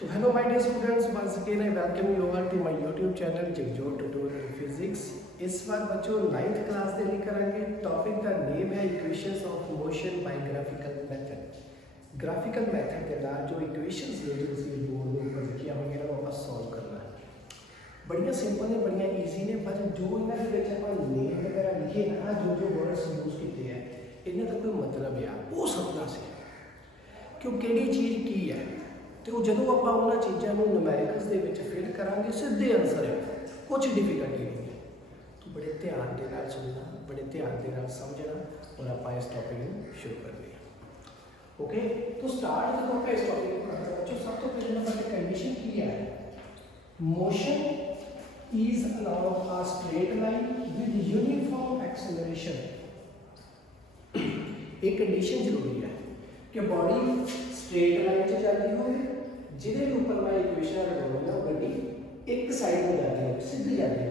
तो hello my dear students, once again I welcome you all to my YouTube channel Jagjot tutorial physics. इस बार बच्चों 9th class ਦੇ ਲਈ ਕਰਾਂਗੇ। ਟੌਪਿਕ ਦਾ ਨੇਮ ਹੈ equations of motion by graphical method. Graphical method ਦੇ ਨਾਲ ਜੋ ਇਕੁਏਸ਼ਨਸ ਨੇ ਜੋ ਤੁਸੀਂ ਬੋਰਡ ਦੇ ਉੱਪਰ ਲਿਖੀਆਂ ਹੋਈਆਂ ਨੇ ਉਹ ਆਪਾਂ ਸੋਲਵ ਕਰਨਾ ਹੈ। ਬੜੀਆਂ ਸਿੰਪਲ ਨੇ, ਬੜੀਆਂ ਈਜ਼ੀ ਨੇ, ਪਰ ਜੋ ਇਹਨਾਂ ਦੇ ਵਿੱਚ ਆਪਾਂ ਨੇਮ ਵਗੈਰਾ ਲਿਖੇ ਨਾ, ਜੋ ਵਰਡਸ ਯੂਜ਼ ਕੀਤੇ ਹੈ, ਇਹਨਾਂ ਦਾ ਕੋਈ ਮਤਲਬ ਆ ਉਹ ਸਮਝਣਾ ਸੀ ਕਿ ਉਹ ਕਿਹੜੀ ਚੀਜ਼ ਕੀ ਹੈ। तो जो आप उन्होंने चीज़ों को न्यूमेरिकल्स के फिल करांगे सीधे आंसर है, कुछ डिफिकल्टी नहीं है। तो बड़े ध्यान के नाल सुनना, बड़े ध्यान के नाल समझना और आप इस टॉपिक को शुरू करते हैं। ओके, तो स्टार्ट जो आप इस टॉपिक को करते हैं, सब तो पहले नंबर कंडीशन की है, motion is along a straight line with uniform acceleration. एक कंडीशन जरूरी है कि बॉडी स्ट्रेट लाइन से चलती हो, जिहदे ऊपर मैं इक्वेशन लगाऊंगा वो गड्डी एक साइड में जाती है, सीधी जाती है।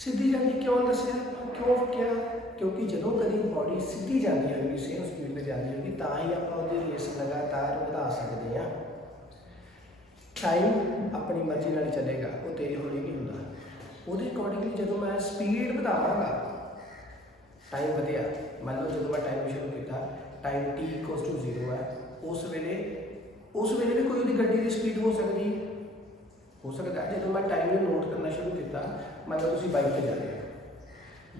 सीधी जाती क्यों दसिया, क्यों क्या? क्योंकि जो कभी बॉडी सीधी जाती होगी, सेम स्पीड में जाती होगी, तो ही आप रेस लगातार बढ़ा सकते हैं। टाइम अपनी मर्जी नाल चलेगा, वो तेज हौली नहीं होंदा। वो अकॉर्डिंगली जो मैं स्पीड बढ़ावांगा, टाइम बढ़िया, मान लो जो मैं टाइम शुरू किया, टाइम t इक्वल्स टू 0 है, उस वेले भी कोई गड्डी की स्पीड हो सकती है। जो मैं टाइम में नोट करना शुरू किया, मान लो तुम बाइक पर जाते हो,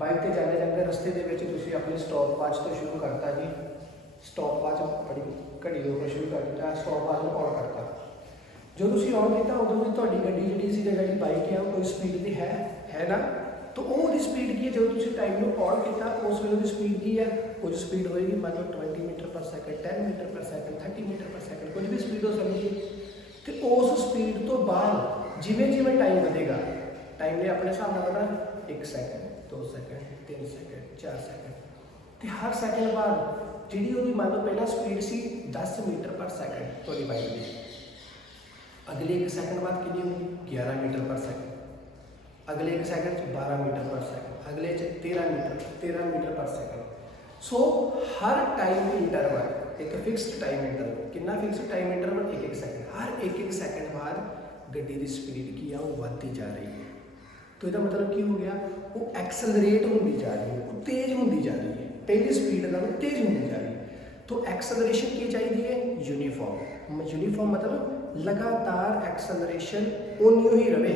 बाइक पर जाते जाते रस्ते के अपने स्टॉप वाच तो शुरू करता जी, स्टॉप वाच अपनी घड़ी के ऊपर शुरू कर दिया, स्टॉप वाच ऑन करता। जो तुम ऑन किया उदों की तुहाडी गड्डी जी जी बाइक है कोई स्पीड की है ना, तो वो स्पीड की है। जो तुम टाइम में ऑन किया उस वेले की स्पीड की है, कुछ स्पीड होएगी, मान लो 20 मीटर पर सैकेंड, 10 मीटर पर सैकेंड, 30 मीटर पर सैकेंड, कुछ भी स्पीड हो सकती है। तो उस स्पीड तो बाद जिमें जिमें टाइम बढ़ेगा, टाइम ने अपने हिसाब से बढ़ना, 1 सैकेंड, 2 सैकेंड, 3 सैकेंड, 4 सैकेंड, तो हर सैकेंड बाद जी वो मान लो पहला स्पीड सी 10 मीटर पर सैकेंड थोड़ी बाइक की, अगले 1 सैकेंड बाद कितनी होगी 11 मीटर पर सैकेंड, अगले 1 सैकेंड 12 मीटर पर सैकेंड, अगले 13 मीटर पर सैकेंड। सो हर टाइम इंटरवल एक फिक्सड टाइम इंटरवल, कितना फिक्सड टाइम इंटरवल 1-1 सैकेंड, हर 1-1 सैकेंड बाद गड्डी की स्पीड की है वो बढ़ती जा रही है। तो इसका मतलब की हो गया, वो एक्सेलरेट होती जा रही है, वो तेज होती जा रही है, पहली स्पीड का तेज होती जा रही है। तो एक्सेलरेशन की चाहिए यूनिफॉर्म। यूनिफॉर्म मतलब लगातार एक्सेलरेशन ओनी ही रहे।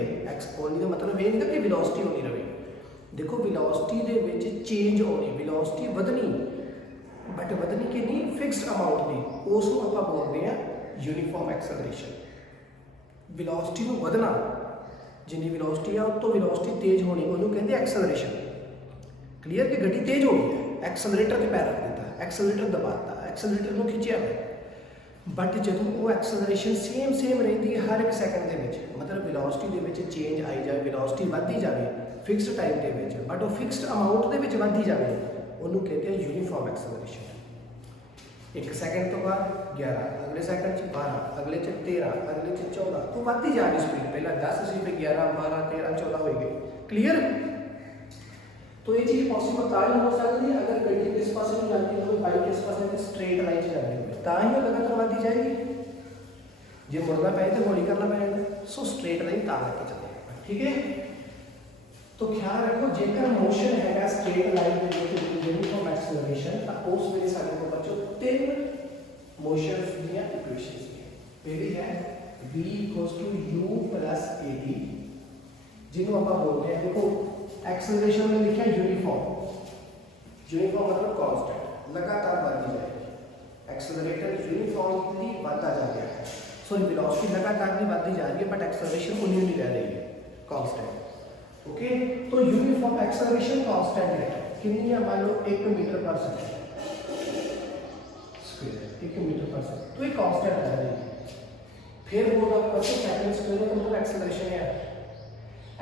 ओनी का मतलब ये नहीं कि वेलोसिटी ओनी रहे। देखो वेलोसिटी दे विच चेंज होनी, वेलोसिटी वधनी, बट वधनी कि नहीं फिक्सड अमाउंट नहीं, उसको आप बोलते हैं यूनिफॉर्म एक्सेलरेशन। वेलोसिटी को वधना, जिन्नी वेलोसिटी है उस तो वेलोसिटी तेज होनी, उन्होंने कहते हैं एक्सेलरेशन। क्लीयर कि गड्डी तेज हो गई है, एक्सेलरेटर से पैर रख दिता, एक्सेलरेटर दबाता, एक्सेलरेटर को खिंचिया है, बट जो वो एक्सेलरेशन सेम रही है हर 1 सैकेंड के, मतलब वेलोसिटी के चेंज आई जाए, वेलोसिटी बढ़ती जाए फिक्सड टाइम के, बट वो फिक्सड अमाउंट के बढ़ती जाए, उन्होंने कहते हैं यूनिफॉर्म एक्सेलरेशन। 1 सैकेंड तो बाद 11, अगले सैकेंड 12, अगले 13, अगले 14, तो बढ़ती जा रही स्पीड, पहला 10 सी, फिर 11, 12, 13, 14 हो गई। क्लीयर? तो ये चीज़ पॉसिबल ताही हो सकती है अगर गड्डी किस पास में जाती है, तो बाइक किस पास में स्ट्रेट लाइन से जाती है, ताही वो लगातार बढ़ती जाएगी। जो मुड़ना पे तो हौली करना पड़ेगा, सो स्ट्रेट लाइन ता लेके चलेगा। ठीक है, तो ख्याल रखो जेकर मोशन है स्ट्रेट लाइन में यूनिफॉर्म एक्सेलरेशन, तो उस वेले साडे को बच्चों 3 मोशंस दी इक्वेशंस है। पहली है v = u + ad, जिन्हों आप बोलते हैं, देखो एक्सेलरेशन में लिखा है यूनिफॉर्म, यूनिफॉर्म मतलब कांस्टेंट, लगातार बढ़ती जाएगी। एक्सेलरेटर यूनिफॉर्मली बढ़ता जा रहा है, सो वेलोसिटी लगातार नहीं बढ़ती जा रही है, बट एक्सेलरेशन उन्हीं नहीं रह रही है, कांस्टेंट। ओके, तो यूनिफॉर्म एक्सेलरेशन कांस्टेंट है, कितनी है, मान लो 1 मीटर पर सेकंड स्क्वायर, 1 मीटर पर सेकंड, तो ये कांस्टेंट रह रही है। फिर वो आप सेकंड स्क्वायर में तो एक्सेलरेशन है,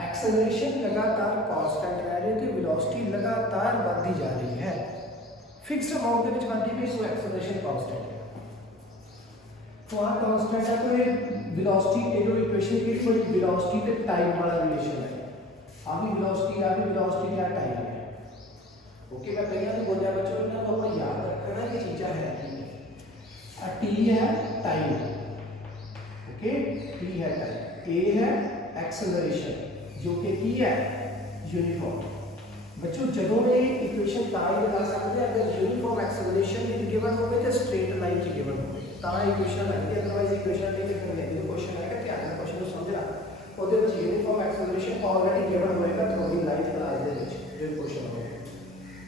एक्सेलरेशन लगातार कांस्टेंट रह रही है, वेलोसिटी लगातार बढ़ती जा रही है, फिक्स्ड अमाउंट के बढ़ती भी, सो एक्सेलरेशन कांस्टेंट है। तो आ कांस्टेंट है, तो ये वेलोसिटी जो इक्वेशन की थोड़ी वेलोसिटी पे टाइम वाला रिलेशन है, आ भी वेलोसिटी क्या टाइम है। ओके, मैं पहले तो बोल दिया बच्चों ने, तो अपना याद रखना ये चीज़ें है, टी है टाइम, ओके, टी है टाइम, ए है एक्सेलरेशन जो कि है यूनिफॉर्म। बच्चों जो ये इक्वेशन ताई लगा सकते हैं अगर यूनिफॉर्म एक्सेलरेशन गिवन हो तो स्ट्रेट लाइन च गिवन हो इक्वेशन लगती, अदरवाइज इक्वेशन नहीं लिखने देती। क्वेश्चन है कि ध्यान से क्वेश्चन को समझना, ਉਹਦੇ ਵਿੱਚ यूनिफॉर्म एक्सेलरेशन ऑलरेडी गिवन होएगा थ्रू दी लाइन क्लास ਦੇ ਵਿੱਚ जो क्वेश्चन होगा।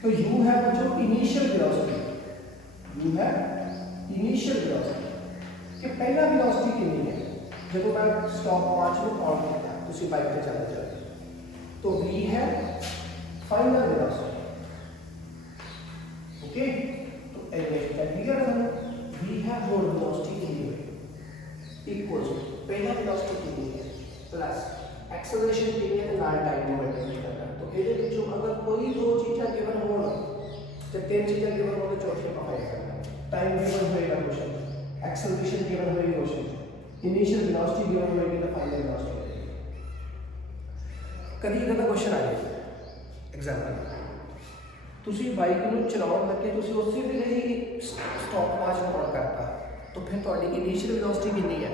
तो u है बच्चों इनिशियल वेलोसिटी, u है इनिशियल वेलोसिटी कि पहला वेलोसिटी कितनी है जब मैं स्टॉप वॉच में ऑन करता तुसी बाइक पे चलते चलते, तो v है फाइनल वेलोसिटी। ओके, तो एलिमेंट क्लियर है, v है और वेलोसिटी कितनी है इक्वल्स पहला वेलोसिटी कितनी है प्लस एक्सेलरेशन कितनी है नाल टाइम में मल्टीप्लाई करना। तो ਇਹਦੇ ਵਿੱਚੋਂ अगर कोई दो चीज़ें गिवन हो तो तीन चीज़ें गिवन हो तो चौथी का फाइंड करना। टाइम गिवन होएगा क्वेश्चन, एक्सेलरेशन गिवन होएगी क्वेश्चन, इनिशियल वेलोसिटी गिवन होएगी तो फाइनल वेलोसिटी। कभी इधर का क्वेश्चन आ जाए एग्जांपल ਤੁਸੀਂ ਬਾਈਕ ਨੂੰ ਚਲਾਉਣ ਲੱਗੇ ਤੁਸੀਂ ਉਸੇ ਵੇਲੇ ਹੀ ਸਟਾਪ ਵਾਚ ਨੂੰ ਔਨ ਕਰਤਾ, तो फिर ਤੁਹਾਡੀ ਇਨੀਸ਼ੀਅਲ ਵੈਲੋਸਿਟੀ ਕਿੰਨੀ ਹੈ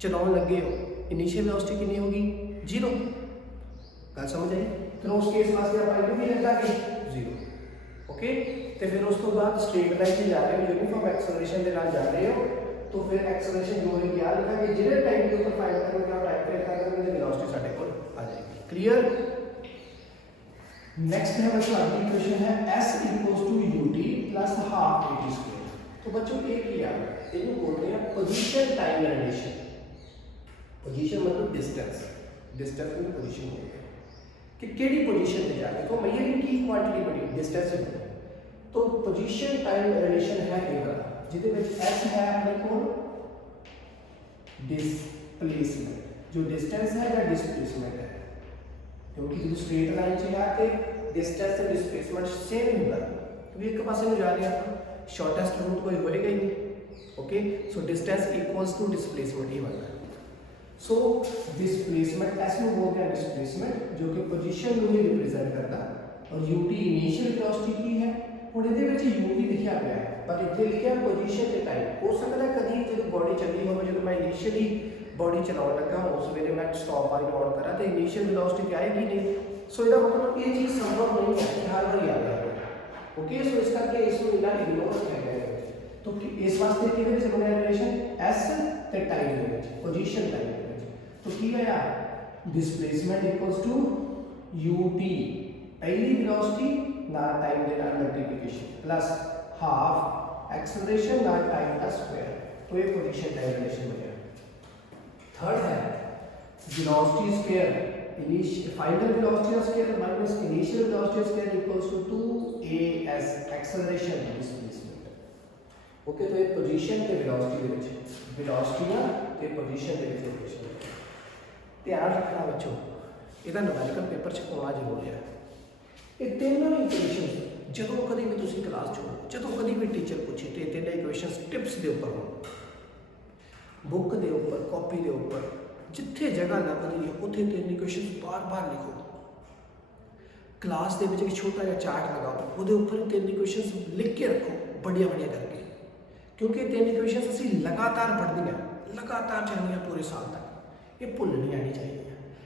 ਚਲਾਉਣ ਲੱਗੇ ਹੋ, ਇਨੀਸ਼ੀਅਲ ਵੈਲੋਸਿਟੀ ਕਿੰਨੀ ਹੋਗੀ 0। ਗੱਲ ਸਮਝ ਆਈ? ਫਿਰ ਉਸ ਕੇਸ ਵਾਸਤੇ ਆਪਾਂ ਇਹ ਵੀ ਲਿਖਾਂਗੇ 0। ओके, तो फिर उस तो बाद स्ट्रेट लाइन से जा रहे हो यूनिफॉर्म एक्सेलरेशन के नाल जा रहे हो, तो फिर एक्सेलरेशन जो है क्या लिखांगे जिहड़े टाइम के ऊपर फाइंड करोगे और टाइम पे करोगे तो वेलोसिटी साडे कोल आ जाएगी। क्लियर? नेक्स्ट है बच्चों अगली इक्वेशन है s equals to ut plus half at square. तो बच्चों ये क्या इन्हें बोल रहे हैं पोजीशन टाइम रिलेशन। पोजीशन मतलब डिस्टेंस, डिस्टेंस में पोजीशन होती है कि केड़ी पोजीशन पे जा रहे हो, तो मेजरिंग की क्वांटिटी बड़ी डिस्टेंस है, तो पोजीशन टाइम रिलेशन है ये वाला जिहदे विच s है अपने कोल डिस्प्लेसमेंट, जो डिस्टेंस है या डिस्प्लेसमेंट है, क्योंकि जो स्ट्रेट लाइन से है तो डिस्टेंस और डिस्प्लेसमेंट सेम ही होगा, तो एक पासे में जा रहे हैं शॉर्टेस्ट रूट कोई होएगा ही नहीं। Okay, so distance equals to displacement ही बनता है। सो डिस्प्लेसमेंट s ਨੂੰ बोलते हैं डिस्प्लेसमेंट जो कि पोजीशन ਨੂੰ ही रिप्रेजेंट करता, और ut इनिशियल वेलोसिटी की है। ਹੁਣ ਇਹਦੇ ਵਿੱਚ ut ਲਿਖਿਆ ਪਿਆ ਹੈ ਪਰ ਇੱਥੇ ਲਿਖਿਆ ਪੋਜੀਸ਼ਨ ਤੇ ਟਾਈਮ। ਹੋ ਸਕਦਾ ਕਦੀ ਜਦੋਂ ਬੋਡੀ ਚੱਲੀ ਹੋਵੇ, ਜਦੋਂ ਮੈਂ ਇਨੀਸ਼ੀਅਲੀ ਬੋਡੀ ਚਲਾਉਣ ਲੱਗਾ ਉਸ ਵੇਲੇ ਮੈਂ ਸਟਾਪ ਵਾਈਨ ਔਨ ਕਰਾਂ ਤੇ ਇਨੀਸ਼ੀਅਲ ਵੈਲੋਸਿਟੀ ਤੇ ਆਏਗੀ ਨਹੀਂ। ਸੋ ਇਹਦਾ ਮਤਲਬ ਇਹ ਚੀਜ਼ ਸੰਭਵ ਨਹੀਂ ਹੈ ਕਿ ਹਰ ਵਾਰੀ ਆ ਜਾਏ। ਓਕੇ, ਸੋ ਇਸ ਕਰਕੇ ਇਸ ਨੂੰ ਇਹਨਾਂ ਇਗਨੋਰ ਕੀਤਾ ਗਿਆ ਹੈ। तो इस वास्ते किहदे विच बनया रिलेशन s ते टाइम दे विच, पोजीशन टाइम दे विच। तो की है डिस्प्लेसमेंट इक्वल्स टू ut पहली वेलोसिटी नाल टाइम दे नाल मल्टीप्लिकेशन प्लस हाफ एक्सेलरेशन नाल टाइम का स्क्वायर। तो ये पोजीशन टाइम रिलेशन हो गया। थर्ड है velocity square, initial final velocity का square minus initial velocity square equals to 2as acceleration displacement. Okay, तो ये पोजीशन ते वेलोसिटी दे विच वेलोसिटीयां ते पोजीशन दे विच रिलेशन ध्यान रखना बच्चों, ਇਹਦਾ ਨੁਮੈਰਿਕਲ पेपर च आना जरूरी है। ये तीनों इक्वेशन जो कभी भी तुम क्लास चो जो कभी भी टीचर पूछे तो तीनों इक्वेशन टिप्स के उपर हो, बुक के उपर कॉपी के उपर जिथे जगह लगती है उत्थे तीन इक्वेशन बार बार लिखो। क्लास के एक छोटा जहा चार्ट लगाओ, वो उपर तीन इक्वेशन लिख के रखो बड़िया बड़िया करके, क्योंकि तीन इक्वेशन असी लगातार पढ़नी है, लगातार चलनी पूरे साल तक, ये भुलनियां नहीं चाहिए।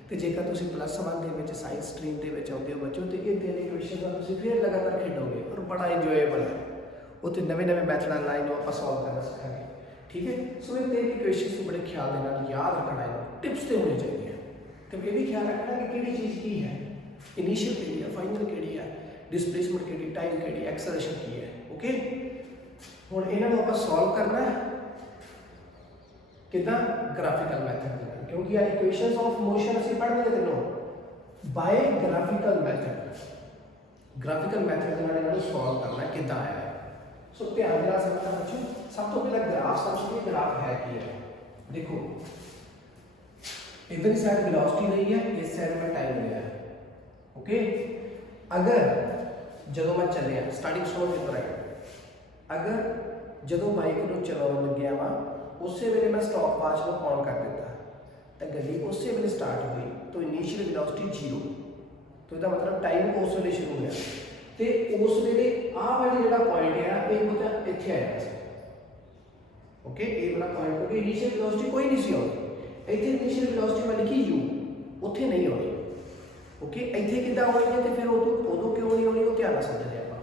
तो जेकर तुम प्लस वन के साइंस स्ट्रीम के आते हो बच्चों तो ये तीन इक्वेशन का तुम फिर लगातार खेडोगे और बड़ा इंजॉयबल है। उत्थे नवे नवे मैथड लाइन आप सॉल्व करना सीखेंगे। ठीक है, सो ये तीन इक्वेशन को बड़े ख्याल के नाल याद रखना है, टिप्स तो होनी चाहिए। तो ये भी ख्याल रखना कि किहड़ी चीज़ की है, इनिशियल किहड़ी है, फाइनल किहड़ी है, डिस्प्लेसमेंट किहड़ी, टाइम किहड़ी, एक्सेलरेशन की है। ओके, हुण इन्हां नूं आपां सॉल्व करना है किदां ग्राफिकल मैथड, क्योंकि यार इक्वेशंस ऑफ मोशन ਅਸੀਂ ਪੜ੍ਹਨੇ ਤਿੰਨੋਂ ਬਾय ग्राफिकल मैथड। ग्राफिकल मैथड ਦੇ ਨਾਲ ਇਹਨਾਂ ਨੂੰ ਸੋਲਵ ਕਰਨਾ ਕਿਦਾਂ ਆਇਆ ਹੈ। सो ध्यान ਨਾਲ समझना बच्चों, सब तो पहले ग्राफ समझते हैं ग्राफ है की है। देखो इधर साइड वेलोसिटी रही है, इस साइड में टाइम लिया है। ओके, अगर जो मैं चलिया स्टार्टिंग स्टोन कितना है, अगर जो बाइक को चलाने लग्या वा उस वेले मैं स्टॉप वॉच को ऑन कर दिता तो गड्डी उस वेले स्टार्ट हुई तो इनिशियल वेलोसिटी 0, तो इसका मतलब टाइम उस वेले शुरू होया तो उस वेले आ वाली जिहड़ा पॉइंट है एक बता इत्थे आया। ओके ए वाला पॉइंट क्योंकि इनिशियल वेलोसिटी कोई नहीं सी आउंदी इत्थे इनिशियल वेलोसिटी मैं लिखी u उत्थे नहीं आउंदी ओके इत्थे किद्दां आउणी है ते फिर उदों क्यों नहीं आउणी वो ध्यान नाल समझदे आपां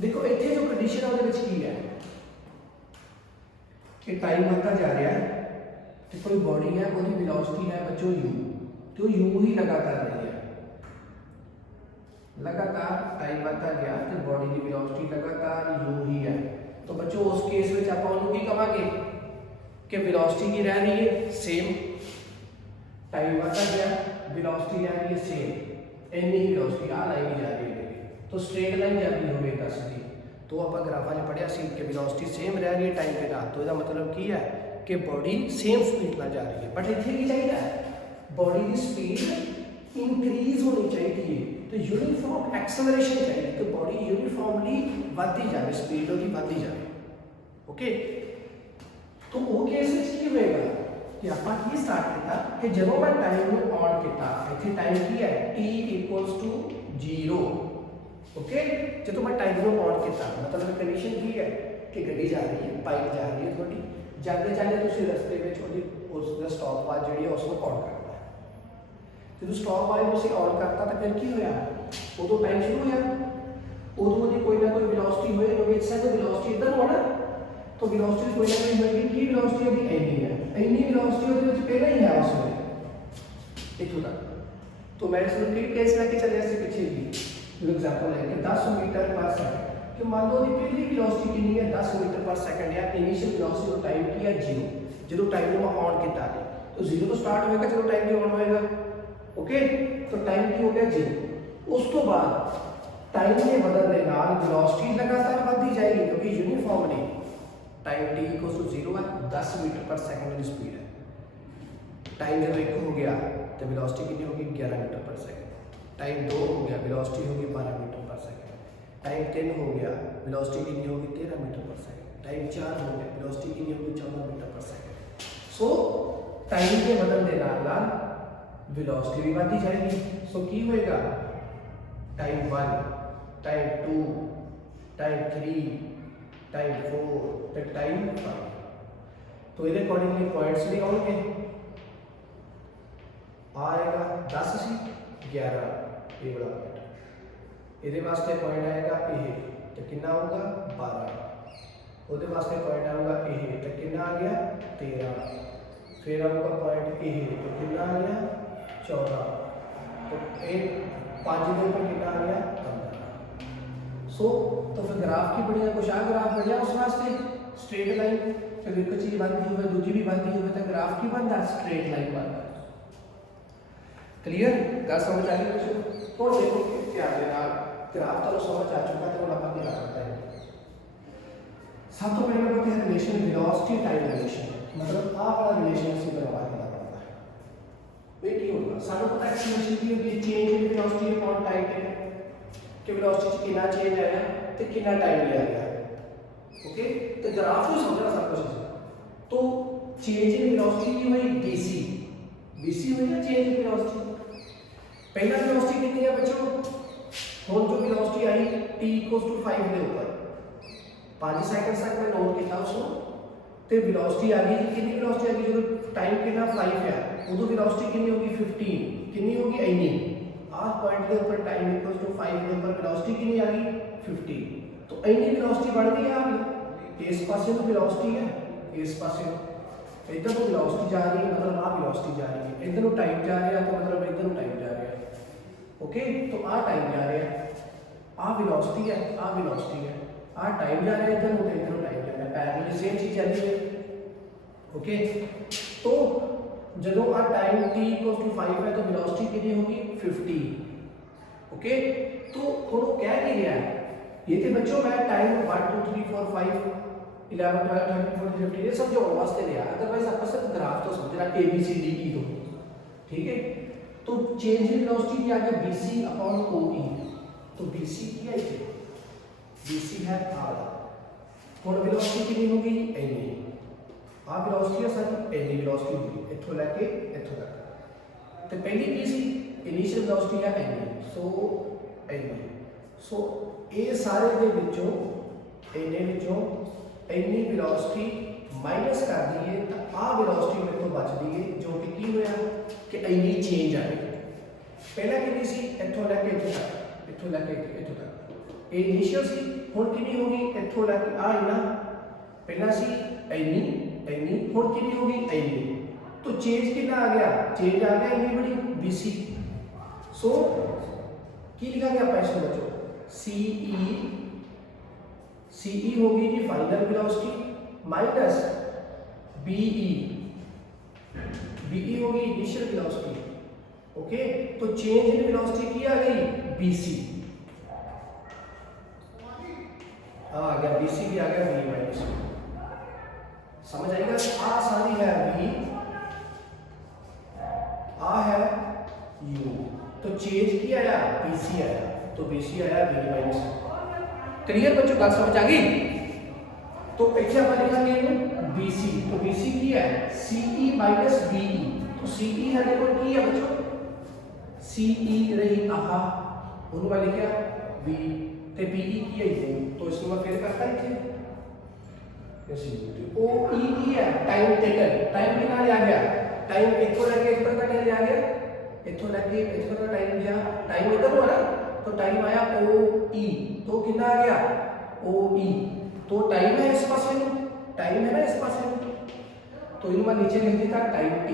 देखो इत्थे जो कंडीशन है उहदे विच की है कि टाइम बढ़ता जा रहा है तो कोई बॉडी है वो वेलोसिटी है बच्चों u तो u ही लगातार रही है लगातार टाइम बढ़ता गया तो बॉडी की वेलोसिटी लगातार u ही है तो बच्चों उस केस में आप की कहांगे कि वेलोसिटी की रह रही है सेम टाइम बढ़ता गया वेलोसिटी रह रही है सेम इन्नी वेलोसिटी आ लाइन जा रही है तो स्ट्रेट लाइन जाती होगी 10 की तो आप ग्राफा ने पढ़िया सी कि वेलोसिटी सेम रह रही है टाइम के साथ तो इसका मतलब की है कि बॉडी सेम स्पीड में जा रही है बट इतने की चाहिए बॉडी की स्पीड इंक्रीज होनी चाहिए तो यूनिफॉर्म एक्सेलरेशन चाहिए तो बॉडी यूनिफॉर्मली बढ़ती जाए स्पीड उसकी बढ़ती जाए ओके तो वो केस की होएगा कि आप की स्टार्ट किया कि जब मैं टाइम को ऑन किया इतने टाइम की है t = 0 ओके जो मैं टाइम को ऑन किया मतलब कंडीशन की है कि गड्डी जा रही है बाइक जा रही है थोड़ी जाते जाते तुम रस्ते में उसका स्टॉप वाच जी उसको ऑन करना है जो स्टॉप वाच उसे ऑन करता तो फिर की होया उदों टाइम शुरू होया उदों की कोई ना कोई वेलोसिटी होए क्योंकि इससे तो वेलोसिटी इधर होना तो वेलोसिटी कोई ना कोई होगी की वेलोसिटी अभी इतनी है इतनी वेलोसिटी ਉਹਦੇ ਵਿੱਚ ਪਹਿਲਾਂ ही है उसमें इथों तक तो मैं इसमें फिर केस लेके चले ऐसे पीछे भी एग्जांपल है कि 10 मीटर पर सेकंड कि मान लो दी पहली वेलोसिटी कितनी है 10 मीटर पर सेकंड या इनिशियल वेलोसिटी और टाइम की है 0 जो टाइम को ऑन किया है तो 0 तो स्टार्ट होएगा चलो टाइम भी ऑन होएगा ओके तो टाइम की हो गया 0 उस तो बाद टाइम के बदलने नाल वेलोसिटी लगातार बढ़ती जाएगी क्योंकि यूनिफॉर्मली टाइम t = 0 है 10 मीटर पर सेकंड की स्पीड है टाइम जब 1 हो गया तो वेलोसिटी कितनी होगी 11 मीटर पर सेकंड टाइम 2 हो गया वेलोसिटी होगी 12 मीटर पर सेकंड टाइम 10 हो गया वेलोसिटी कितनी होगी 13 मीटर पर सेकंड टाइम 4 हो गया वेलोसिटी कितनी होगी 14 मीटर पर सेकंड सो टाइम के बदलने नाल वेलोसिटी भी बढ़ती जाएगी सो की होएगा टाइम 1 टाइम 2 टाइम 3 टाइम 4 तो टाइम 5 तो ये अकॉर्डिंगली पॉइंट्स भी आएंगे आएगा 10 से 11 ये वाला पॉइंट ये वास्ते पॉइंट आएगा ये तो कितना होगा 12 ਉਹਦੇ वास्ते पॉइंट आऊगा ये तो कितना आ गया 13 फिर आऊगा पॉइंट ये तो कितना आ गया 14 तो एक 5 के ऊपर कितना आ गया 15 सो तो फिर ग्राफ की बढ़िया कुछ आ ग्राफ बढ़िया उस वास्ते स्ट्रेट लाइन फिर एक चीज बनती हुई दूसरी भी बनती हुई तो ग्राफ की बनता स्ट्रेट लाइन बनता क्लियर गल समझ आ गई बच्चों तो देखो क्या है ग्राफ तो समझ आ चुका तो अपन क्या करते हैं सब तो पहले बताते हैं रिलेशन वेलोसिटी टाइम रिलेशन मतलब आ वाला रिलेशन से करवा के पड़ता है वे की होगा सारा पता एक्सेलरेशन की होगी change in velocity upon time कि वेलोसिटी कितना चेंज आया तो कितना टाइम लिया गया ओके तो ग्राफ को समझना सब कुछ तो चेंज इन वेलोसिटी की हुई bc bc हुई ना चेंज इन वेलोसिटी पहला वेलोसिटी कितनी है बच्चों हुन जो वेलोसिटी आई t = 5 के ऊपर 5 सेकंड तक मैं नोट किया उसको तो वेलोसिटी आ गई कितनी वेलोसिटी आ गई जो टाइम कितना 5 है उदो वेलोसिटी कितनी होगी 15 कितनी होगी इतनी आ पॉइंट के ऊपर टाइम = 5 के ऊपर वेलोसिटी कितनी आ गई 15 तो इतनी वेलोसिटी बढ़ गई आ गई इस पासे में वेलोसिटी है इस पासे इधर तो वेलोसिटी जा रही है मतलब आ वेलोसिटी जा रही है इधर टाइम जा रहा है तो मतलब इधर टाइम जा रहा है ओके तो आ टाइम जा रहा है आ वेलोसिटी है आ वेलोसिटी है आ टाइम जा रहा है इधर तो इधर टाइम जा रहा है पैरेलली सेम चीज चल रही है ओके तो जब आ टाइम t = 5 है तो वेलोसिटी कितनी होगी 50 ओके तो थोड़ा क्या रहा है ये थे बच्चों मैं टाइम 1 2 3 4 5 11 12 13 14 15 ये सब जो वास्ते लिया अदरवाइज आपको सिर्फ ग्राफ तो समझना a b c d e तो ठीक है तो चेंज इन वेलोसिटी की आ गया bc अपॉन oe तो bc की है ये bc है r और वेलोसिटी कितनी होगी इतनी आ वेलोसिटी है सर इतनी वेलोसिटी होगी इथों लेके इथों तक तो पहली की सी इनिशियल वेलोसिटी है इतनी सो ये सारे दे विचों इन्ने विचों इतनी वेलोसिटी माइनस कर दीए तो आ वेलोसिटी मेरे को बचती है जो कि की होया कि इन्नी चेंज आ गई। पहला कितनी सी इत्थों लैके इत्थों तक, इत्थों लैके इत्थों तक ये इनिशियल सी, हुण कितनी होगी इत्थों लैके आ इन्ना, पहला सी इन्नी इन्नी, हुण कितनी होगी इन्नी, तो चेंज कितना आ गया, चेंज आ गया इन्नी बड़ी BC। सो की लिखा गया पैसे बच्चों CE होगी जी फाइनल वेलोसिटी माइनस BE होगी इनिशियल वेलोसिटी। ओके, तो चेंज इन वेलोसिटी की आ गई BC, आ गया BC भी आ गया V माइनस, समझ आएगा। आ सारी है V, आ है U, तो चेंज की आया BC आया, तो BC आया V माइनस। क्लियर बच्चों, बात समझ आ गई। तो इतना अपन लिखेंगे BC, तो BC की है CE माइनस BE, तो CE है देखो की है बच्चों CE रही आहा, उन्होंने मैं लिखा V ते BE की है U, तो इसको मैं फिर करता इथे OE की है टाइम टेकन, टाइम कितना लिया गया, टाइम इथों लेके इधर तक लिया गया, इथों लेके इधर तक टाइम गया, टाइम इधर हुआ ना, तो टाइम आया OE, तो कितना आ गया OE, तो टाइम है इस पासे में, टाइम है ना इस पासे में, तो इनको नीचे लिख देता टाइम T।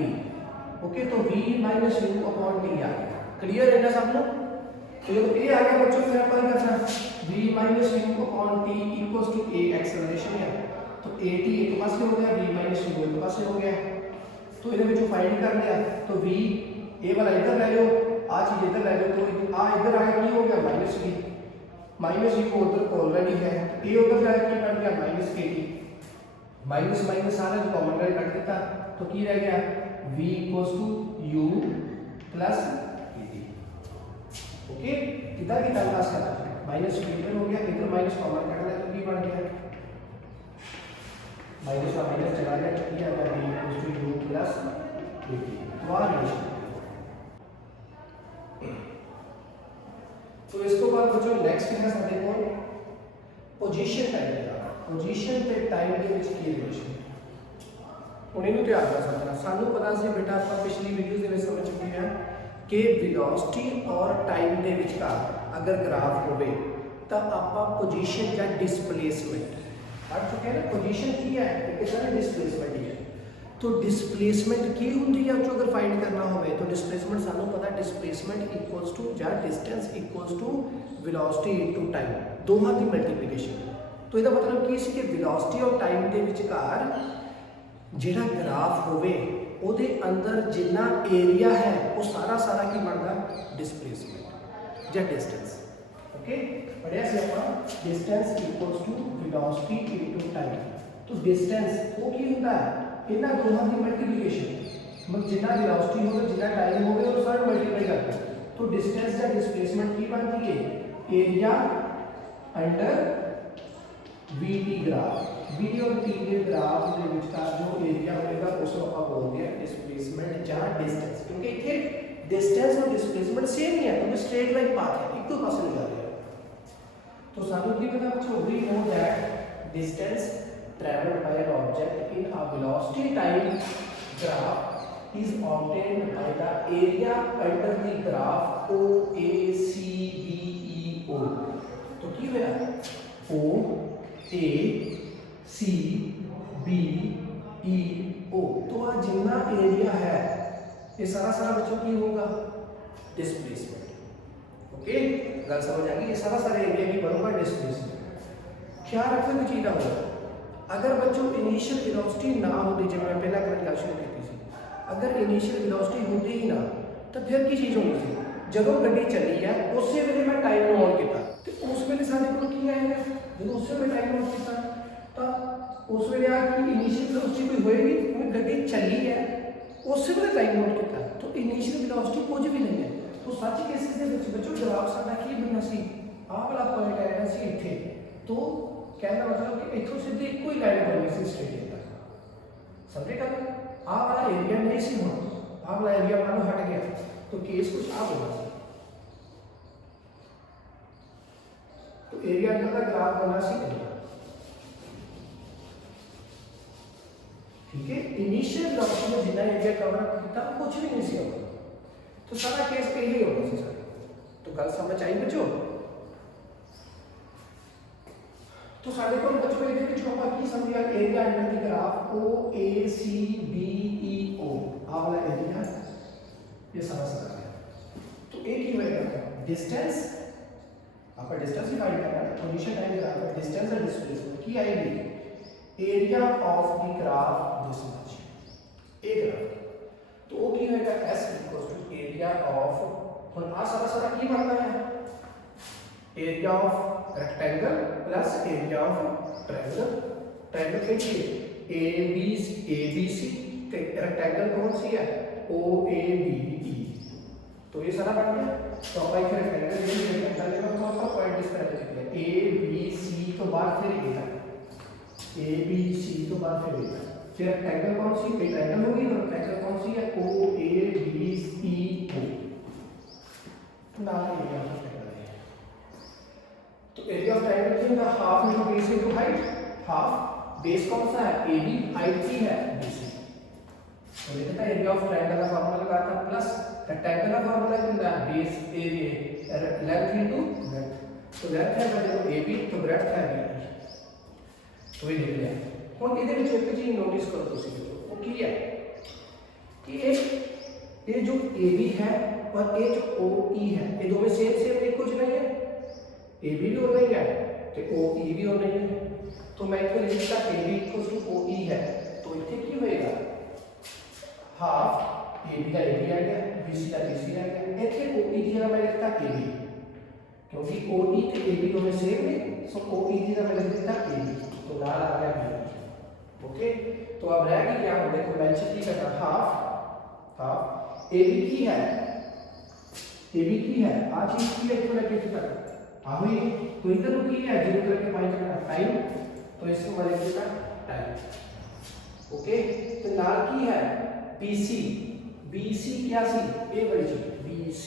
ओके, तो V minus U upon T आ गया। क्लियर है ना सब लोग। तो ये आ गया बच्चों, फिर अपन करना V minus U upon T equals to A acceleration है, तो AT एक पासे हो गया, V माइनस U एक पासे हो गया, तो इधर में जो फाइंड कर लिया, तो V A वाला इधर ले लो, आ चीज इधर ले लो, तो आ इधर आया की हो गया माइनस V, माइनस U उधर ऑलरेडी है, तो A उधर जाएगा की बन गया माइनस KT, माइनस माइनस सारा जो कॉमन में काट देता, तो की रह गया V equals to U plus KT। Okay, कितना की टाइम पास करना, माइनस इधर हो गया, इधर माइनस कॉमन काट लिया, तो की बन गया माइनस का माइनस चला गया, तो क्या होगा V equals to U plus KT। तो आ रिलेशन, तो इसको बाद बच्चों नेक्स्ट है साडे कोल पोजीशन टाइम दा, पोजीशन ते टाइम के विच की रिलेशन, ਹੁਣ ਇਹਨੂੰ ਧਿਆਨ ਨਾਲ ਸਮਝਣਾ। ਸਾਨੂੰ ਪਤਾ ਸੀ ਬੇਟਾ, ਆਪਾਂ ਪਿਛਲੀ ਵੀਡੀਓਜ਼ ਦੇ ਵਿੱਚ ਸਮਝ ਚੁੱਕੇ ਹਾਂ ਕਿ ਵੈਲੋਸਿਟੀ ਔਰ ਟਾਈਮ ਦੇ ਵਿਚਕਾਰ ਅਗਰ ਗ੍ਰਾਫ ਹੋਵੇ ਤਾਂ ਆਪਾਂ ਪੋਜੀਸ਼ਨ ਜਾਂ ਡਿਸਪਲੇਸਮੈਂਟ ਪੜ੍ਹ ਚੁੱਕੇ ਹਾਂ ਨਾ। ਪੋਜੀਸ਼ਨ ਕੀ ਹੈ, ਇੱਕ ਕਿਸਮ ਦੀ ਡਿਸਪਲੇਸਮੈਂਟ ਹੀ ਹੈ। तो डिस्प्लेसमेंट की होंगी है, जो अगर फाइंड करना हो तो डिस्प्लेसमेंट सानू पता है, डिस्प्लेसमेंट इक्वल्स टू या distance equals to velocity into time, दोवां दी मल्टीप्लिकेशन। तो इसका मतलब की सी कि वेलोसिटी और टाइम के विचकार जिहड़ा ग्राफ होवे उहदे अंदर जिन्ना एरिया है वो सारा सारा की बनदा डिस्प्लेसमेंट या डिस्टेंस। ओके, पढ़िया सी आपां distance equals to velocity into time. तो डिस्टेंस वो की हुंदा है, इन्हां दोहां की मल्टीप्लिकेशन, मतलब जितना वेलोसिटी होवे जितना टाइम होवे वो सारा मल्टीप्लाई करता है। तो डिस्टेंस या डिस्प्लेसमेंट की बनती है area under VT graph, V और T के ग्राफ के विचकार जो एरिया होगा उसको आप बोलते हैं डिस्प्लेसमेंट या डिस्टेंस, क्योंकि इथे डिस्टेंस और डिस्प्लेसमेंट सेम ही है, क्योंकि स्ट्रेट लाइन पाथ है, एक तो पास में जा रहे हैं। तो सानू की पता बच्चों, we know that distance traveled by an object in a velocity time graph is obtained by the area under the graph OACBEO। तो की होया OACBEO, तो आ जितना एरिया है ये सारा सारा बच्चों की होगा डिस्प्लेसमेंट। ओके, गल समझ आ गई, ये सारा सारा एरिया की बनूंगा डिस्प्लेसमेंट। ख्याल रखने की चीज होगा, अगर बच्चों इनिशियल वेलोसिटी ना होती, जब मैं पहला अपनी गल शुरू की थी, अगर इनिशियल वेलोसिटी होती ही ना तो फिर की चीज़ होनी थी, जो गड्डी चली है उस वे मैं टाइम नोट किया, तो उस वे साढ़े को आएगा, जो उस वे टाइम नोट किया तो उस वे इनिशियल वेलोसिटी कोई होएगी, गड्डी चली है उस वे टाइम नोट किया, तो इनिशियल वेलोसिटी कुछ भी नहीं है। तो सच केसिस के बच्चों जवाब साडा की बनना सी, आह वाला पॉइंट आया सी इत्थे, तो कहना मतलब कि इथों सीधी एक ही लाइन बननी सी स्ट्रेट तक, समझे गल। आ वाला एरिया नहीं सी होना, आ वाला एरिया मान लो हट गया, तो केस कुछ आ होना सी, तो एरिया अंडर का ग्राफ बनना सी नहीं। ठीक है। इनिशियल वेलोसिटी में जितना एरिया कवर किया कुछ भी नहीं सी होगा, तो सारा केस यही होगा सी सारा। तो गल समझ आई बच्चों? तो साढ़े को बच्चों ये देखिए जो आप की समझिया area under the graph O A C B E O आ वाला एरिया ये समझ सकते हैं। तो एक ही होएगा डिस्टेंस, आपका डिस्टेंस ही फाइंड करना है, पोजीशन टाइम ग्राफ डिस्टेंस और डिस्प्लेसमेंट की आएगी area of the graph this much a graph. तो वो की होएगा s equals to area of, और आ सारा की बनना है area of rectangle plus area of triangle. Triangle के लिए ए बी सी, रेक्टेंगल कौन सी है ओ ए बी ई, तो ये सारा बन गया। तो आप एक रेक्टेंगल ये रेक्टेंगल लेवल कौन सा पॉइंट इस तरह से लिखते हैं ए बी सी तो बाद फिर ए है, ए बी सी तो बाद फिर ए है, फिर रेक्टेंगल कौन सी है ट्रायंगल होगी, और रेक्टेंगल कौन सी है ओ ए बी ई ओ ना एरिया ऑफ ट्रायंगल है। तो एरिया ऑफ ट्रायंगल क्या होगा half into base into height, half base कौन सा है ए बी, हाइट की है बी सी। तो ये देखा एरिया ऑफ ट्रायंगल का फार्मूला लगाता प्लस रेक्टेंगल का फार्मूला कितना है base area length into breadth, तो लेंथ है मतलब AB तो ब्रेड्थ है BE, तो ये लिख लिया। हुन ਇਹਦੇ ਵਿੱਚ ਇੱਕ ਚੀਜ਼ ਨੋਟਿਸ ਕਰੋ ਤੁਸੀਂ ਦੇਖੋ ਉਹ ਕੀ ਹੈ कि ये जो AB है और ये जो OE है ये दोनों सेम एक कुछ नहीं है, AB भी हो नहीं है तो OE भी हो नहीं है। तो मैं इसको लिखता AB इक्वल्स टू OE है, तो इतने की होएगा हाफ AB का AB आ गया, BC का BC आ गया, इतने OE की जगह मैं लिखता AB क्योंकि OE तो AB दोनों सेम है, सो OE की जगह मैं लिख देता AB, तो लाल आ गया BE। ओके, तो अब रह गई क्या, देखो मेंशन की करना हाफ AB की है, AB की है आज चीज की है तो लेके तक आ हुई, तो इधर की है जीरो करके फाइंड करना टाइम, तो इसको मैं लिख देता टाइम। ओके, तो लाल की है BC, BC क्या सी ए बड़ी चीज BC,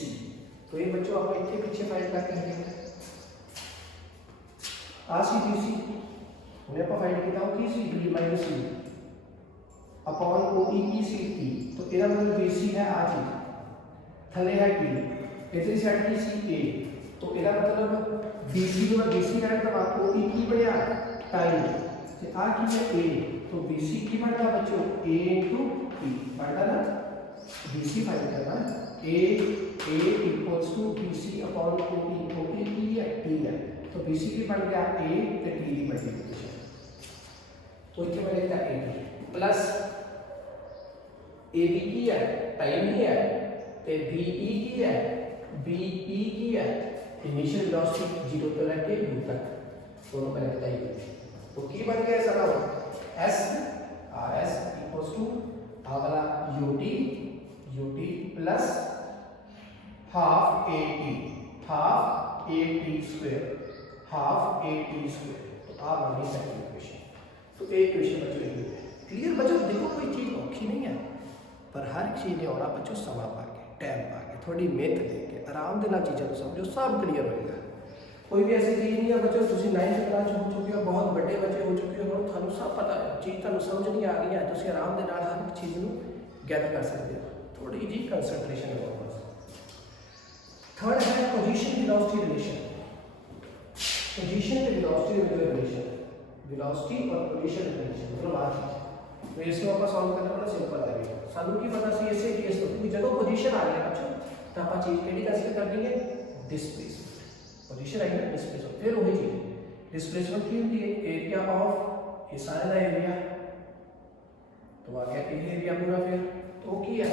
तो ये बच्चों आप इतने पीछे फाइंड करके देखें आ सी BC उन्हें आप फाइंड किया हो की सी B minus C upon OE की सी T, तो ਇਹਦਾ मतलब BC है आ चीज थले है T, इधर साइड की सी A, तो ਇਹਦਾ मतलब BC जो BC है तो आपको OE की बढ़िया टाइम से आ की है A, तो BC की बढ़ता बच्चों A into T बढ़ता ना, BC फाइंड करना A equals to BC upon OE, OE की है T है, तो BC की बढ़ गया A तो T की मल्टीप्लिकेशन, तो इतने में लिखता AB प्लस AB की है टाइम ही है, ते BE की है BE की है इनिशियल वेलोसिटी 0 से लेके u तक दोनों का लिखता है, तो की बन गया सारा S RS इक्वल्स टू आ वाला UT plus half AT square, तो आ बन गई सेकंड इक्वेशन। तो एक इक्वेशन बच्चों लिखी क्लियर बच्चों, देखो कोई चीज़ औखी नहीं है, पर हर चीज़ ने होना बच्चों समा पा के टाइम पा के थोड़ी मेहनत लेके आराम के चीज़ों को समझो सब क्लीयर होएगा। कोई भी ऐसी चीज़ नहीं है बच्चों, तुम 9th क्लास हो चुके हो, बहुत बड़े बच्चे हो चुके हो, थानू सब पता है चीज़ थानू समझ नहीं आ रही है, तुम आराम के हर एक चीज़ को गैदर कर सकते हो, थोड़ी जी कंसंट्रेशन हो बस। थर्ड है पोजीशन वेलोसिटी रिलेशन, पोजीशन के वेलोसिटी रिलेशन, वेलोसिटी और पोजीशन रिलेशन मतलब आ चीज़, तो इसको आप सॉल्व करना बड़ा सिंपल है। सानू की पता सी ऐसे केस होती है जब पोजीशन आ गया बच्चों तो आप चीज़ केड़ी कंसीडर करनी है डिस्प्लेसमेंट, पोजीशन आई है डिस्प्लेसमेंट, फिर वही चीज़ डिस्प्लेसमेंट की होती है एरिया ऑफ ये सारा का एरिया, तो आ गया एरिया पूरा, फिर तो की है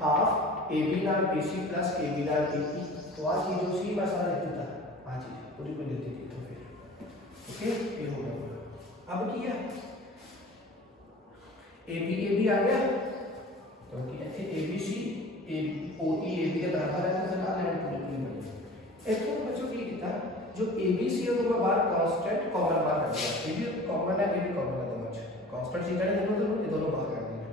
हाफ AB नाल BC प्लस KB नाल BE, तो आ चीज़ जो सी मैं सारा लिख देता आ चीज़ पूरी को लिख दी, तो फिर ओके ये हो गया। अब की है AB आ गया, तो इतने ABC OE AB के बराबर है, तो फिर आ लाइन पूरी बनी। इतना बच्चों की किया जो ABC है तो बाहर कांस्टेंट कॉमन बाहर कर दिया, ये भी कॉमन है ये भी कॉमन है, दोनों कांस्टेंट चीज़ है दोनों ये दोनों बाहर कर दिया,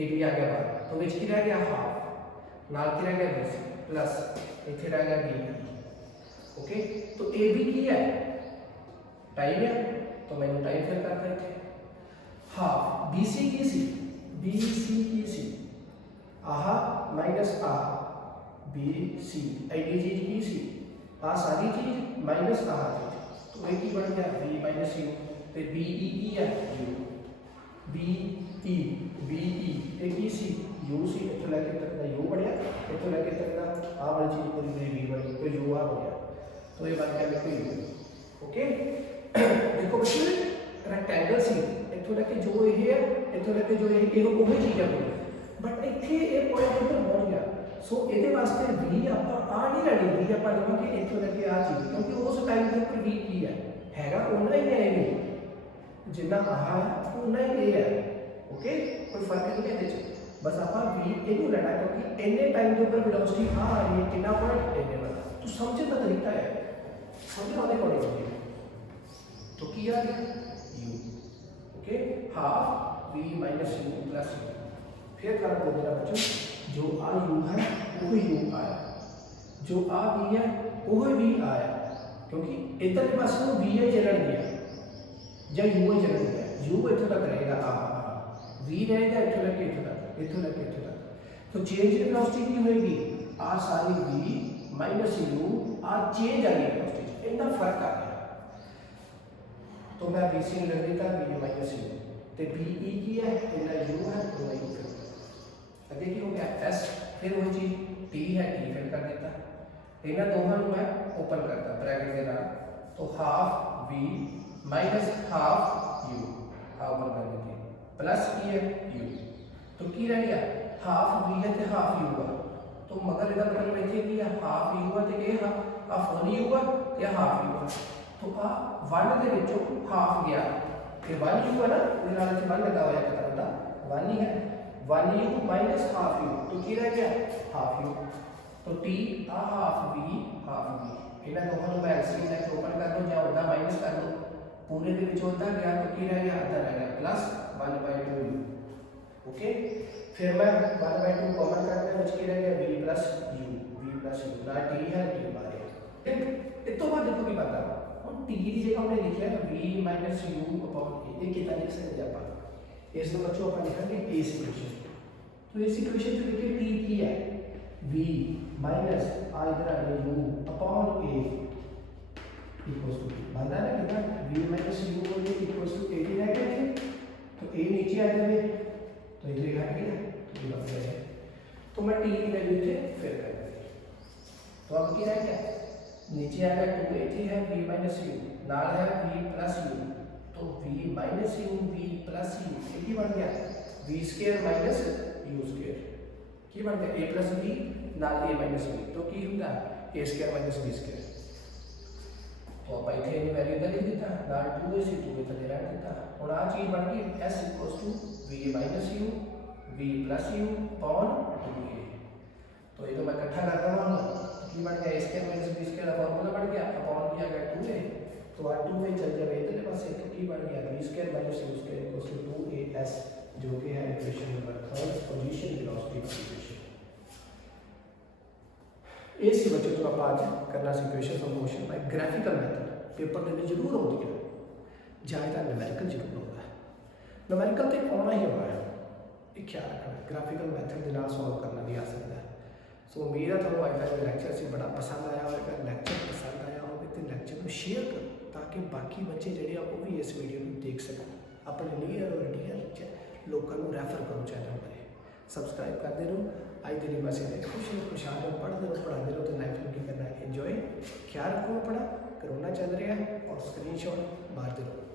AB आ गया बाहर, तो विच की रह गया हाफ नाल की रह गया BC प्लस इतने रह गया BE। ओके, तो AB की है टाइम है, तो मैंने टाइम फिर करता है हाफ BC की सी BC की सी आहा माइनस आ BC एडी चीज की सी आ सारी चीज माइनस आ चीज तो एक ही बन गया V माइनस U ते BE की है U BE एक ही सी U सी इतना लगे तक का U बढ़िया इतना लगे तक का आ वाली चीज पूरी मेरी V बनी तो U आ बढ़िया तो ये बन गया देखो U ओके देखो बच्चों रेक्टेंगल सी इथों लेके जो ये है इथों लेके जो ये वही चीज है बट इथे ये पॉइंट पर पहुंच गया सो ਇਹਦੇ ਵਾਸਤੇ v ਆਪਾਂ ਆ ਨਹੀਂ ਲੈਣੀ v ਆਪਾਂ ਲਵਾਂਗੇ ਇਥੋਂ ਲੈ ਕੇ ਆ ਚੀਜ਼ ਕਿਉਂਕਿ ਉਸ ਟਾਈਮ ਤੇ v ਕੀ ਹੈ ਹੈਗਾ ਉਹਨਾਂ ਹੀ ਹੈ ਇਹ ਜਿੰਨਾ ਆਹ ਹੈ ਉਹਨਾਂ ਹੀ ਇਹ ਹੈ ਓਕੇ ਕੋਈ ਫਰਕ ਨਹੀਂ ਇਹਦੇ ਚ ਬਸ ਆਪਾਂ v ਇਹਨੂੰ ਲੈਣਾ ਕਿਉਂਕਿ ਇੰਨੇ ਟਾਈਮ ਦੇ ਉੱਪਰ ਵੈਲੋਸਿਟੀ ਆ ਰਹੀ ਹੈ ਕਿੰਨਾ ਪੁਆਇੰਟ ਇੰਨੇ ਵਾਲਾ ਤੂੰ ਸਮਝਣ ਦਾ ਤਰੀਕਾ ਹੈ ਸਮਝਣ ਵਾਲੇ ਕੋਲ ਹੋਣੀ तो ਕੀ ਆ ਗਿਆ u okay half v minus u plus u फिर कर दो मेरा बच्चों जो आ u है वो u आया जो आ v है वो v आया क्योंकि इधर के पास v है चलन गया या u है चलन गया u इथों तक रहेगा आ v रहेगा इथों लगे इथों लगे इथों तक तो चेंज इन वेलोसिटी की होगी आ सारी v माइनस u आ चेंज आ गई वेलोसिटी इतना फर्क आ गया तो मैं BC ने लग देता V माइनस U तो BE की है इतना U है तो U फिर अगे की हो गया S फिर वो चीज T है T फिर कर देता इन्हें दोनों को मैं ओपन करता ब्रैकेट के नाल तो half V minus half U open कर देती प्लस की है U तो की रह गया हाफ V है तो हाफ U है तो मगर इधर मतलब इतने की है हाफ U है तो ये हाफ फुल U है या हाफ U है तो आ 1 ਦੇ ਵਿੱਚੋਂ ਹਾਫ ਗਿਆ ਇਹ 1 u ਹੈ ਨਾ ਇਹਦੇ ਨਾਲ ਇੱਥੇ 1 ਲਗਾ ਹੋਇਆ ਕਿਤਾ ਹੁੰਦਾ 1 ਹੀ ਹੈ 1 u ਮਾਈਨਸ ਹਾਫ u तो ਕੀ ਰਹਿ ਗਿਆ ਹਾਫ u तो t ਆ ਹਾਫ v ਇਹਨਾਂ ਦੋਹਾਂ ਨੂੰ ਮੈਂ ਐਲਸੀਐਮ ਲੈ ਕੇ ਓਪਨ ਕਰ ਦੋ ਜਾਂ ਉਹਦਾ ਮਾਈਨਸ ਕਰ ਦੋ ਪੂਰੇ ਦੇ ਵਿੱਚ ਉਹਦਾ ਗਿਆ तो ਕੀ ਰਹਿ ਗਿਆ ਅੱਧਾ ਰਹਿ ਗਿਆ ਪਲੱਸ 1/2 u ओके फिर मैं 1/2 कॉमन करने में की रह गया v प्लस u ना t है t बारे इस तो बाद देखो की बात है और t की जगह हमने लिखा है v minus u upon a ये कितना लिख सकते हैं अपन इस दो बच्चों अपन लिखेंगे इस इक्वेशन तो इस इक्वेशन को देखिए t की है v माइनस आ इधर आ गया u upon a equals to बनता है ना कितना v माइनस u को ये इक्वल्स टू 80 रह गए थे तो a नीचे आ जाए तो इधर हट गया तो ये बन गया तो मैं t की वैल्यू से फिर कर दिया तो अब क्या रह गया नीचे आ गया 2 इथे है v माइनस u नाल है v प्लस u तो v minus u v plus u ये की बन गया v square minus u square की बन गया a प्लस v नाल a माइनस v तो की होगा a square minus v square तो अब इथे इन वैल्यू इधर लिख देता नाल 2 से 2 इधर रख देता और आ चीज बन गई s v minus u v plus u upon 2a तो ये तो मैं इकट्ठा कर रहा हूं की बन गया इसके माइनस b स्क्वायर का फार्मूला बन गया अपॉन किया गया 2a तो आ 2a चल जाए इधर पास तो की बन गया b square minus u square equals to 2as जो कि है इक्वेशन नंबर 3 पोजीशन वेलोसिटी की इक्वेशन इसी बच्चों तो आप आज करना सी equation of motion by graphical method paper ਦੇ ਵਿੱਚ ਜ਼ਰੂਰ ਆਉਂਦੀ ਹੈ ਜਾਂ ਇਹਦਾ ਨੂਮੈਰੀਕਲ ਜ਼ਰੂਰ ਆਉਂਦਾ ਹੈ ਨੂਮੈਰੀਕਲ ਤੇ ਆਉਣਾ ਹੀ ਆਉਣਾ ਹੈ ਇਹ ਖਿਆਲ ਰੱਖਣਾ ग्राफिकल मेथड ਦੇ ਨਾਲ ਸੋਲਵ ਕਰਨਾ ਵੀ ਆ ਸਕਦਾ ਹੈ सो उम्मीद है थोड़ा आज का लैक्चर से बड़ा पसंद आया होगा लैक्चर पसंद आया होगा तो लैक्चर को शेयर करो ताकि बाकी बच्चे जोड़े वो भी इस वीडियो को देख सकन अपने नियर और डियर लोगों को रैफर करो चैनल पर सबसक्राइब करते रहो आज दिन बस इन्हें खुशहाल रहो पढ़ते रहो पढ़ाते रहो तो लाइफ में की करना है इंजॉय ख्याल रखो अपना कोरोना चल रहा है और स्क्रीन शॉट मारते रहो